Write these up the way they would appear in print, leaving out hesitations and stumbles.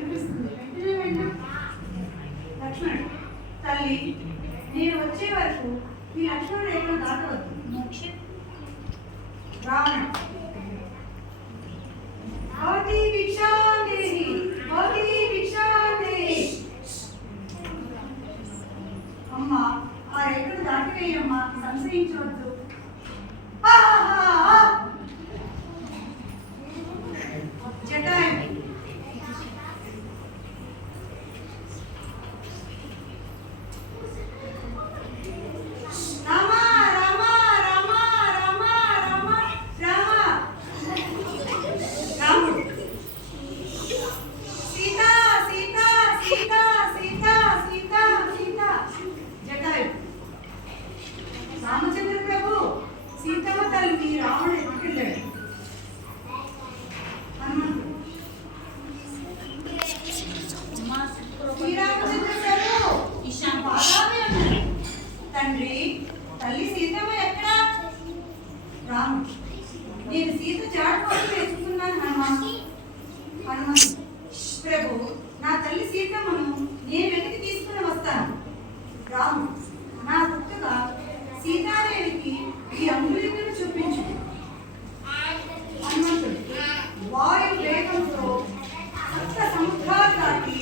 వినిపిస్తుంది. వెంటనే వెంటనే లక్ష్మణుడు, తల్లి నేను వచ్చే వరకు ఈ లక్ష్మణుడు ఎక్కడ దాటవద్దు. రావణుడు, భవతి భిక్షాందేహి భవతి భిక్షాందేహి. అమ్మ ఆ రేఖను దాటివేయమ్మా, సంశయించవద్దు. జటాయు, రామ రామ రామ రామ రామ రామ. రాముడు, సీత సీత సీత సీత సీత సీత. జటాయు, రామచంద్ర ప్రభు సీతమ్మ తల్లి రాముడు ఎత్తుకెళ్ళాడు. హనుమంతుడు, శ్రీరామచంద్ర ప్రభు బాగానే ఉన్నాడు. తండ్రి తల్లి సీతమ్మ ఎక్కడా? రాముడు, నేను సీత జాడుకోవడం వెతుకుతున్నాను హనుమంతుడు. ప్రభు నా తల్లి సీతమ్మను నేను వెతికి తీసుకుని వస్తాను. రాముడు, నా గుర్తుగా సీతాదేవికి ఈ అంగుళీకును చూపించు. హనుమంతుడు, వాయు వేగంతో సప్త సముద్రాలు దాటి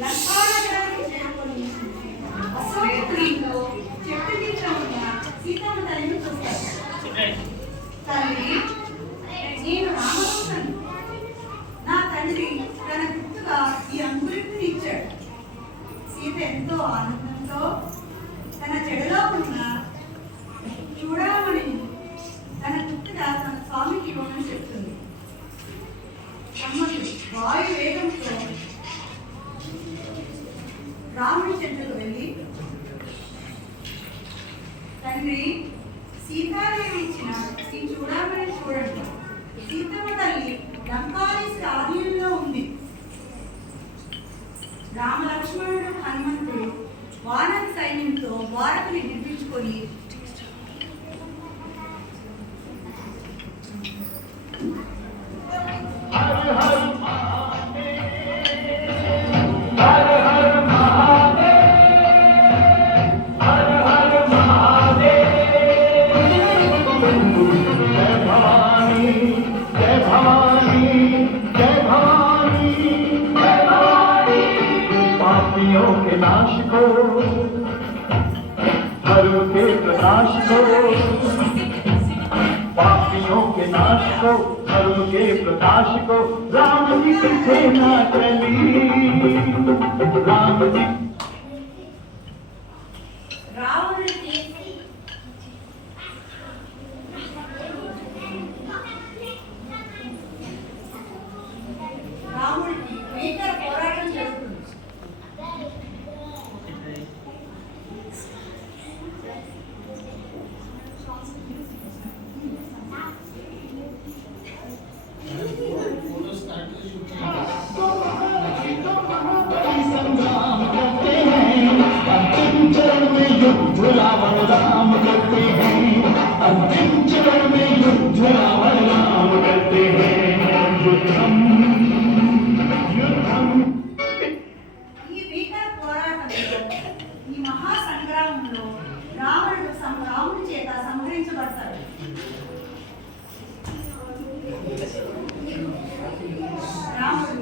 లంకానగరానికి చేరుకొని అశోకవనంలో చెట్టు కింద ఉన్న సీతమ్మ తల్లిని చూస్తాడు. తల్లి నేను రామదూతను. నా తండ్రి తన గుర్తుగా ఈ అంగుళీకుని ఇచ్చాడు. సీత ఎంతో ఆనందంతో తన చెడలో ఉన్న చూడమని తన గుర్తుగా తన స్వామికి ఇవ్వమని చెప్తుంది. హనుమంతుడు వాయు వేగంతో రాముడి చెంతకు వెళ్ళి, తండ్రి సీతాదేవి ఇచ్చిన ఈ చూడమని చూడండి. సీతమ్మ తల్లి లంకాదేశ ఆధీనంలో ఉంది. రామలక్ష్మణుడు హనుమంతుడు వానర సైన్యంతో ద్వారకని నిర్మించుకొని नाश को हर के प्रकाश को, पापियों के नाश को धर्म के प्रकाश को राम जी की सेना चली। राम जी రాముడికి భీకర పోరాటం చేస్తుంది. रावण राम करते हैं, अंतिम चरण में युद्ध रावण राम करते हैं। युद्धम युद्धम। ఈ భీకర పోరాటంలో ఈ మహా సంగ్రామంలో రాముడి చేత సంహరించబడతాడు. రాముడు